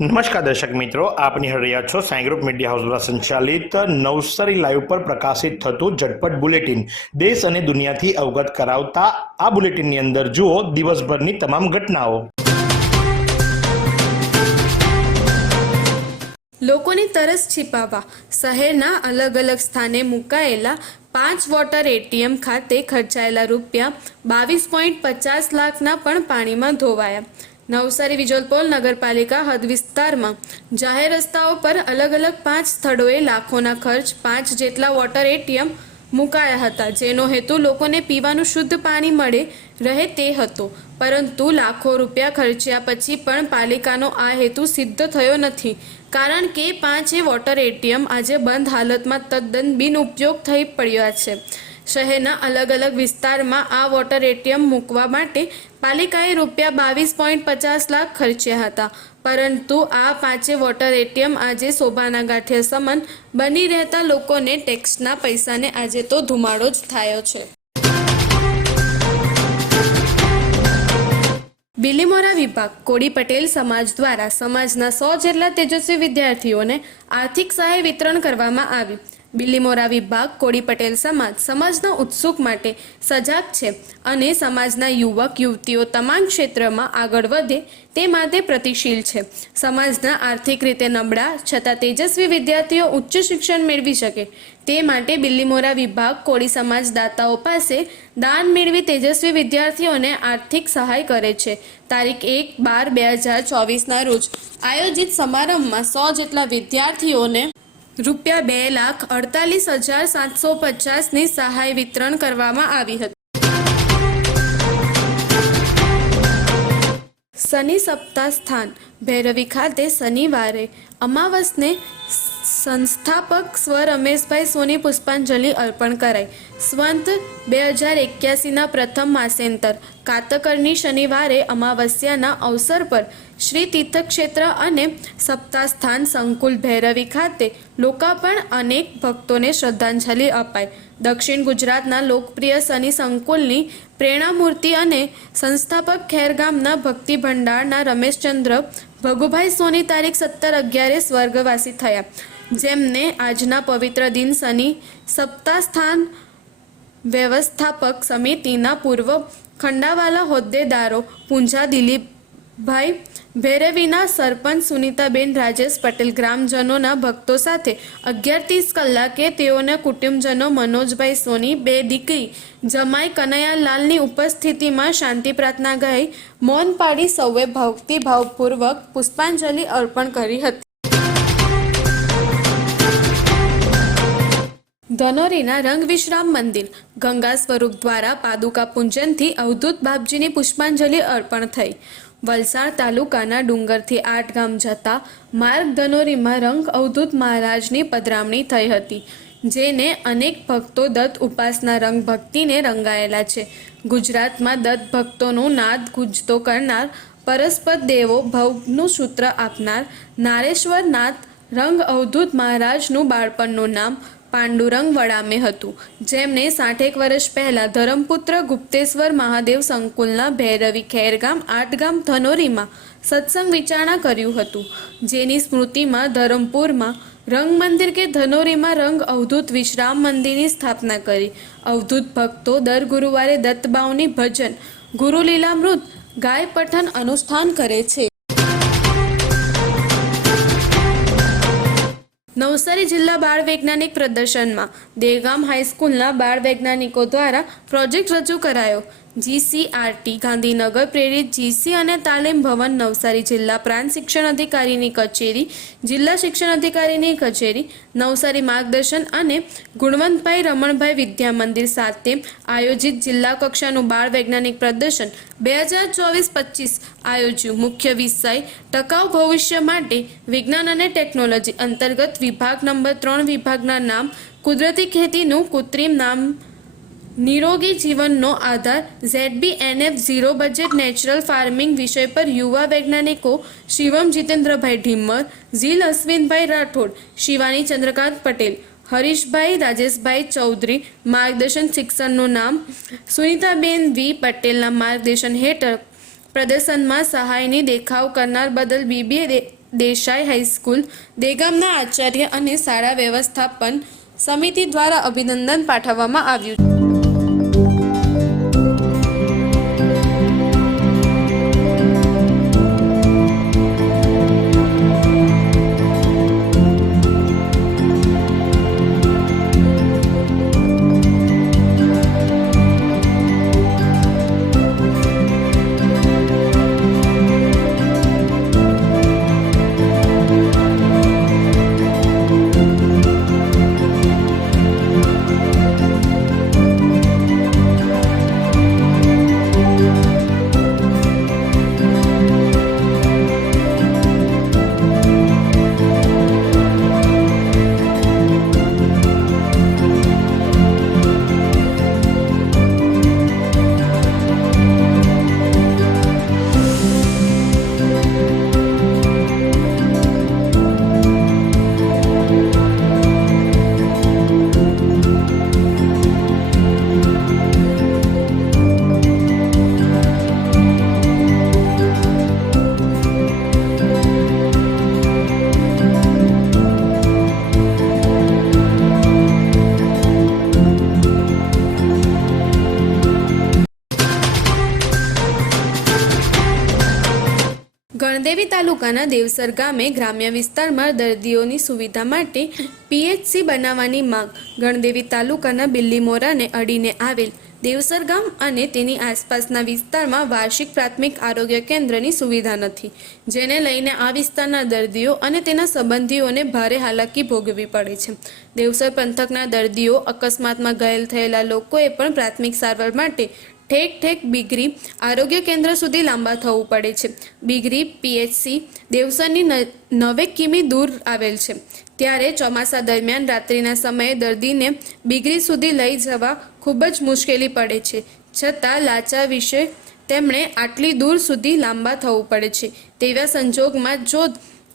નમસ્કાર દર્શક મિત્રો, આપ નિહાળી છો સાંઈ ગ્રુપ મીડિયા હાઉસ દ્વારા સંચાલિત નવસારી લાઈવ પર પ્રકાશિત થતું ઝટપટ બુલેટિન. દેશ અને દુનિયાથી અવગત કરાવતા આ બુલેટિનની અંદર જુઓ દિવસભરની તમામ ઘટનાઓ. લોકોની તરસ છીપાવવા શહેરના અલગ અલગ સ્થાને મુકાયેલા પાંચ વોટર એટીએમ ખાતે ખર્ચાયેલા રૂપિયા બાવીસ પોઈન્ટ પચાસ લાખના પણ પાણીમાં ધોવાયા. નવસારી વિજલપોલ નગરપાલિકા હદ વિસ્તારમાં જાહેર રસ્તાઓ પર અલગ અલગ પાંચ સ્થળોએ લાખોના ખર્ચ, પાંચ જેટલા વોટર એટીએમ મુકાયા હતા, જેનો હેતુ લોકોને પીવાનું શુદ્ધ પાણી મળે રહે તે હતો. પરંતુ લાખો રૂપિયા ખર્ચ્યા પછી પણ પાલિકાનો આ હેતુ સિદ્ધ થયો નથી, કારણ કે પાંચે વોટર એટીએમ આજે બંધ હાલતમાં તદ્દન બિનઉપયોગ થઈ પડ્યા છે. શહેરના અલગ અલગ વિસ્તારમાં આ વોટર એટીએમ મૂકવા માટે પાલિકાએ રૂપિયા બાવીસ પોઈન્ટ પચાસ લાખ ખર્ચ્યા હતા. પરંતુ આ પાંચે વોટર એટીએમ આજે શોભાના ગાંઠિયા સમન બની રહેતા લોકોને ટેક્સના પૈસાને આજે તો ધુમાડો જ થયો છે. બિલીમોરા વિભાગ, કોડી પટેલ સમાજ દ્વારા સમાજના સો જેટલા તેજસ્વી વિદ્યાર્થીઓને આર્થિક સહાય વિતરણ કરવામાં આવી. બિલીમોરા વિભાગ કોડી પટેલ સમાજ, સમાજના ઉત્સુક માટે સજાગ છે અને સમાજના યુવક, યુવતીઓ તમામ ક્ષેત્રમાં આગળ વધે તે માટે પ્રતિશીલ છે. સમાજના આર્થિક રીતે નબળા છતાં તેજસ્વી વિદ્યાર્થીઓ ઉચ્ચ શિક્ષણ મેળવી શકે તે માટે બિલ્લીમોરા વિભાગ, કોળી સમાજ દાતાઓ પાસે દાન મેળવી તેજસ્વી વિદ્યાર્થીઓને આર્થિક સહાય કરે છે. તારીખ એક બાર બે હજાર ચોવીસના રોજ આયોજિત સમારંભમાં સો જેટલા વિદ્યાર્થીઓને રૂપિયા બે લાખ અડતાલીસ હજાર સાતસો પચાસની સહાય વિતરણ કરવામાં આવી હતી. શનિ સપ્તાહ સ્થાન. ભૈરવી ખાતે શનિવારે અમાવસને સંસ્થાપક સ્વ રમેશભાઈ સોની પુષ્પાંજલિ અર્પણ કરાઈ. સ્વંત બે હજાર એક્યાસીના પ્રથમ માસેન્તર. કાતકરની શનિવારે અમાવસ્યાના અવસર પર શ્રી તીર્થક્ષેત્ર અને સપ્તાસ્થાન સંકુલ ભૈરવી ખાતે લોકાર્પણ અનેક ભક્તોને શ્રદ્ધાંજલિ અપાઈ. દક્ષિણ ગુજરાતના લોકપ્રિય શનિ સંકુલની પ્રેરણામૂર્તિ અને સંસ્થાપક ખેરગામના ભક્તિ ભંડારના રમેશચંદ્ર ભગુભાઈ સોની તારીખ સત્તર અગિયારે સ્વર્ગવાસી થયા. જેમને આજના પવિત્ર દિન શનિ સપ્તાસ્થાન વ્યવસ્થાપક સમિતિના પૂર્વ ખંડાવાલા હોદ્દેદારો પૂંજા દિલીપભાઈ ભેરવીના સરપંચ સુનીતાબેન રાજેશ પટેલ ગ્રામજનોના ભક્તો સાથે અગિયાર ત્રીસ કલાકે તેઓના કુટુંબજનો મનોજભાઈ સોની, બે દીકરી જમાઈ કનૈયાલાલની ઉપસ્થિતિમાં શાંતિ પ્રાર્થના ગાઈ મૌન પાડી સૌએ ભક્તિભાવપૂર્વક પુષ્પાંજલિ અર્પણ કરી હતી. ધનોરીના રંગ વિશ્રામ મંદિર, ગંગા સ્વરૂપ દ્વારા પાદુકા પૂજનથી અવધૂત બાપજીની પુષ્પાંજલિ અર્પણ થઈ. વલસાડ તાલુકાના ડુંગરથી આઠ ગામ જતા માર્ગ ધનોરીમાં રંગ અવધૂત મહારાજની પધરામણી થઈ હતી, જેને અનેક ભક્તો દત્ત ઉપાસના રંગ ભક્તિને રંગાયેલા છે. ગુજરાતમાં દત્ત ભક્તોનું નાદ ગુંજતો કરનાર પરસ્પર દેવો ભવનું સૂત્ર આપનાર નારેશ્વર નાથ રંગ અવધૂત મહારાજનું બાળપણનું નામ પાંડુરંગ વડામે હતું. જેમણે સાઠેક વર્ષ પહેલા ધરમપુત્ર ગુપ્તેશ્વર મહાદેવ સંકુલના ભૈરવી ખેરગામ, આઠગામ, ધનોરીમાં સત્સંગ વિચારણા કર્યું હતું. જેની સ્મૃતિમાં ધરમપુરમાં રંગ મંદિર કે ધનોરીમાં રંગ અવધૂત વિશ્રામ મંદિરની સ્થાપના કરી. અવધૂત ભક્તો દર ગુરુવારે દત્તબાવની ભજન, ગુરુલીલામૃત, ગાય પઠન અનુષ્ઠાન કરે છે. નવસારી જિલ્લા બાળ વૈજ્ઞાનિક પ્રદર્શનમાં દેગામ હાઈસ્કૂલના બાળ વૈજ્ઞાનિકો દ્વારા પ્રોજેક્ટ રજૂ કરાયો. જીસીઆરટી, ગાંધીનગર પ્રેરિત જીસી અને તાલીમ ભવન, નવસારી જિલ્લા પ્રાંત શિક્ષણ અધિકારીની કચેરી, જિલ્લા શિક્ષણ અધિકારીની કચેરી, નવસારી માર્ગદર્શન અને ગુણવંતભાઈ રમણભાઈ વિદ્યા મંદિર સાથે આયોજિત જિલ્લા કક્ષાનું બાળ વૈજ્ઞાનિક પ્રદર્શન બે હજાર ચોવીસ પચીસ આયોજ્યું. મુખ્ય વિષય, ટકાઉ ભવિષ્ય માટે વિજ્ઞાન અને ટેકનોલોજી અંતર્ગત વિભાગ નંબર ત્રણ વિભાગના નામ, કુદરતી ખેતીનું કૃત્રિમ નામ નિરોગી જીવનનો આધાર ZB NF zero budget natural farming વિષય પર યુવા વૈજ્ઞાનિકો શિવમ જીતેન્દ્રભાઈ ઢીમ્મર, ઝીલ અશ્વિનભાઈ રાઠોડ, શિવાની ચંદ્રકાંત પટેલ, હરીશભાઈ રાજેશભાઈ ચૌધરી, માર્ગદર્શન શિક્ષણનું નામ, સુનિતાબેન વી પટેલના માર્ગદર્શન હેઠળ પ્રદર્શનમાં સહાયની દેખાવ કરનાર બદલ બીબીએ દેસાઈ હાઈસ્કૂલ, દેગામના આચાર્ય અને શાળા વ્યવસ્થાપન સમિતિ દ્વારા અભિનંદન પાઠવવામાં આવ્યું ગણદેવી તાલુકાના દેવસર ગામે ગ્રામ્ય વિસ્તારમાં દર્દીઓની સુવિધા માટે પીએચસી બનાવવાની માંગ ગણદેવી તાલુકાના બિલ્લીમોરાને અડીને આવેલ. દેવસર ગામ અને તેની આસપાસના વિસ્તારમાં વાર્ષિક પ્રાથમિક આરોગ્ય કેન્દ્રની સુવિધા નથી, જેને લઈને આ વિસ્તારના દર્દીઓ અને તેના સંબંધીઓને ભારે હાલાકી ભોગવવી પડે છે. દેવસર પંથકના દર્દીઓ અકસ્માતમાં ઘાયલ થયેલા લોકોએ પણ પ્રાથમિક સારવાર માટે ઠેક ઠેક બિગરી આરોગ્ય કેન્દ્ર સુધી લાંબા થવું પડે છે. બિગરી પીએચસી દેવસરની નવે કિમી દૂર આવેલ છે. ત્યારે ચોમાસા દરમિયાન રાત્રિના સમયે દર્દીને બિગરી સુધી લઈ જવા ખૂબ જ મુશ્કેલી પડે છે. છતાં લાચા વિશે તેમણે આટલી દૂર સુધી લાંબા થવું પડે છે. તેવા સંજોગમાં જો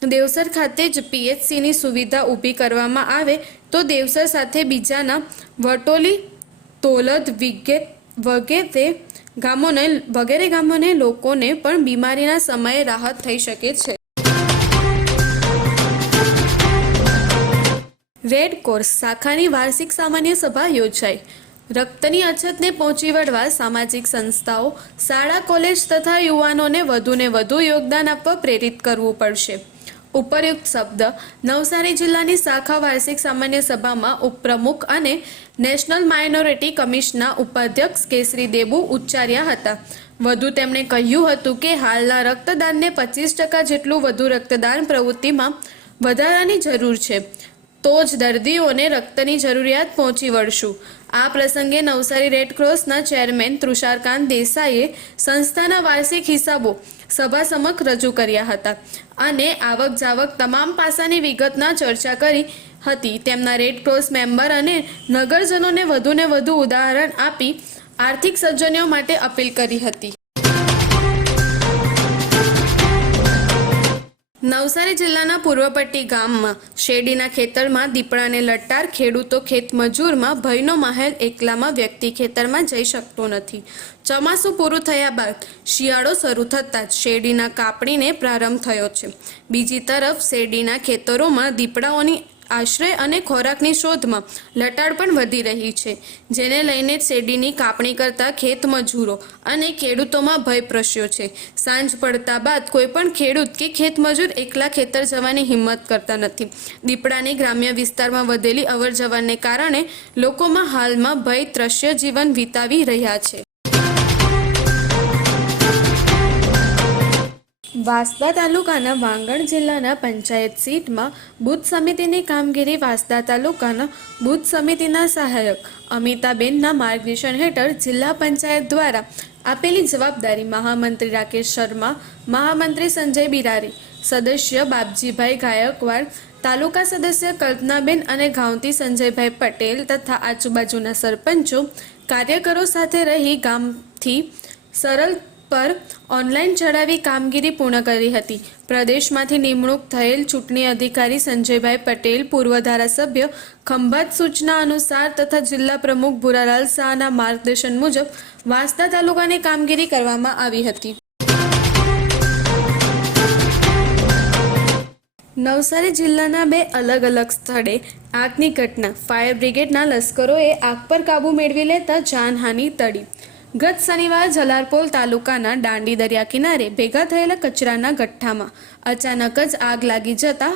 દેવસર ખાતે જ પીએચસીની સુવિધા ઊભી કરવામાં આવે, તો દેવસર સાથે બીજાના વટોલી, તોલદ વિગે વગેરે ગામોને વગેરે ગામોને લોકોને પણ બીમારીના સમયે રાહત થઈ શકે છે. રેડ કોર્સ શાખાની વાર્ષિક સામાન્ય સભા યોજાઈ. રક્તની અછતને પહોંચી વળવા સામાજિક સંસ્થાઓ, શાળા, કોલેજ તથા યુવાનોને વધુને વધુ યોગદાન આપવા પ્રેરિત કરવું પડશે. ઉપરયુક્ત શબ્દ. નવસારી જિલ્લાની શાખા વાર્ષિક સામાન્ય સભામાં ઉપપ્રમુખ અને નેશનલ માઇનોરિટી કમિશનના ઉપાધ્યક્ષ કેસરી દેબુ ઉચ્ચાર્યા હતા. વધુ તેમણે કહ્યું હતું કે, હાલના રક્તદાનને પચીસ ટકા જેટલું વધુ રક્તદાન પ્રવૃત્તિમાં વધારાની જરૂર છે. તો જ દર્દીઓને રક્તની જરૂરિયાત પહોંચી વળશું. આ પ્રસંગે નવસારી રેડક્રોસના ચેરમેન તુષારકાંત દેસાઈએ સંસ્થાના વાર્ષિક હિસાબો સભા સમક્ષ રજૂ કર્યા હતા. અને આવક જાવક તમામ પાસાની વિગતના ચર્ચા કરી હતી. તેમના રેડક્રોસ મેમ્બર અને નગરજનોને વધુને વધુ ઉદાહરણ આપી આર્થિક સજ્જનો માટે અપીલ કરી હતી. નવસારી જિલ્લાના પૂર્વપટ્ટી ગામમાં શેરડીના ખેતરમાં દીપડાને લટાર ખેડૂતો ખેતમજૂરમાં ભયનો માહેલ એકલામાં વ્યક્તિ ખેતરમાં જઈ શકતો નથી. ચોમાસું પૂરું થયા બાદ શિયાળો શરૂ થતાં જ શેરડીના કાપણીને પ્રારંભ થયો છે. બીજી તરફ શેરડીના ખેતરોમાં દીપડાઓની આશ્રય અને ખોરાકની શોધમાં લટાડ પણ વધી રહી છે, જેને લઈને શેરડીની કાપણી કરતા ખેત મજૂરો અને ખેડૂતોમાં ભય પ્રસ્યો છે. સાંજ પડતા બાદ કોઈ પણ ખેડૂત કે ખેત મજૂર એકલા ખેતર જવાની હિંમત કરતા નથી. દીપડાની ગ્રામ્ય વિસ્તારમાં વધેલી અવરજવરને કારણે લોકોમાં હાલમાં ભય ત્રસ્ય જીવન વિતાવી રહ્યા છે. વાંસદા તાલુકાના વાંગણ જિલ્લાના પંચાયત સીટમાં બુથ સમિતિની કામગીરી વાંસદા તાલુકાના બુથ સમિતિના સહાયક અમિતાબેનના માર્ગદર્શન હેઠળ જિલ્લા પંચાયત દ્વારા આપેલી જવાબદારી મહામંત્રી રાકેશ શર્મા, મહામંત્રી સંજય બિરારી, સદસ્ય બાપજીભાઈ ગાયકવાડ, તાલુકા સદસ્ય કલ્પનાબેન અને ગાંવતી સંજયભાઈ પટેલ તથા આજુબાજુના સરપંચો, કાર્યકરો સાથે રહી ગામથી સરળ પર ઓનલાઈન ચડાવી કામગીરી પૂર્ણ કરી હતી. પ્રદેશમાંથી નિમણૂક થયેલ ચૂંટણી અધિકારી સંજયભાઈ પટેલ, પૂર્વ ધારાસભ્ય ખંભાત સૂચના અનુસાર તથા જિલ્લા પ્રમુખ ભુરાલાલ શાહના માર્ગદર્શન મુજબ વાંસદા તાલુકાની કામગીરી કરવામાં આવી હતી. નવસારી જિલ્લાના બે અલગ અલગ સ્થળે આગની ઘટના. ફાયર બ્રિગેડના લશ્કરોએ આગ પર કાબૂ મેળવી લેતા જાનહાનિ ટળી. ગત શનિવાર જલારપોલ તાલુકાના દાંડી દરિયા કિનારે ભેગા થયેલા કચરાના ગઠ્ઠામાં અચાનક જ આગ લાગી જતા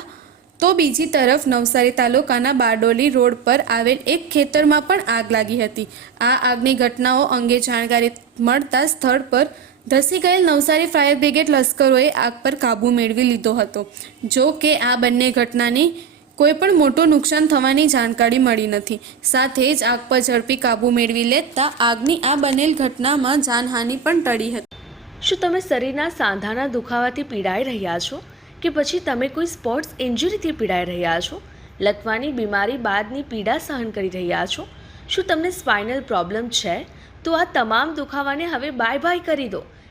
તો બીજી તરફ નવસારી તાલુકાના બારડોલી રોડ પર આવેલ એક ખેતરમાં પણ આગ લાગી હતી. આ આગની ઘટનાઓ અંગે જાણકારી મળતા સ્થળ પર ધસી ગયેલ નવસારી ફાયર બ્રિગેડ લશ્કરોએ આગ પર કાબૂ મેળવી લીધો હતો. જો કે આ બંને ઘટનાની કોઈ પણ મોટું નુકસાન થવાની જાણકારી મળી નથી. સાથે જ આગ પર ઝડપી કાબૂ મેળવી લેતા આગની આ બનેલ ઘટનામાં જાનહાનિ પણ ટળી હતી. શું તમે શરીરના સાંધાના દુખાવાથી પીડાઈ રહ્યા છો? કે પછી તમે કોઈ સ્પોર્ટ્સ ઇન્જરીથી પીડાઈ રહ્યા છો? લકવાની બીમારી બાદની પીડા સહન કરી રહ્યા છો? શું તમને સ્પાઇનલ પ્રોબ્લેમ છે? તો આ તમામ દુખાવાને હવે બાય બાય કરી દો.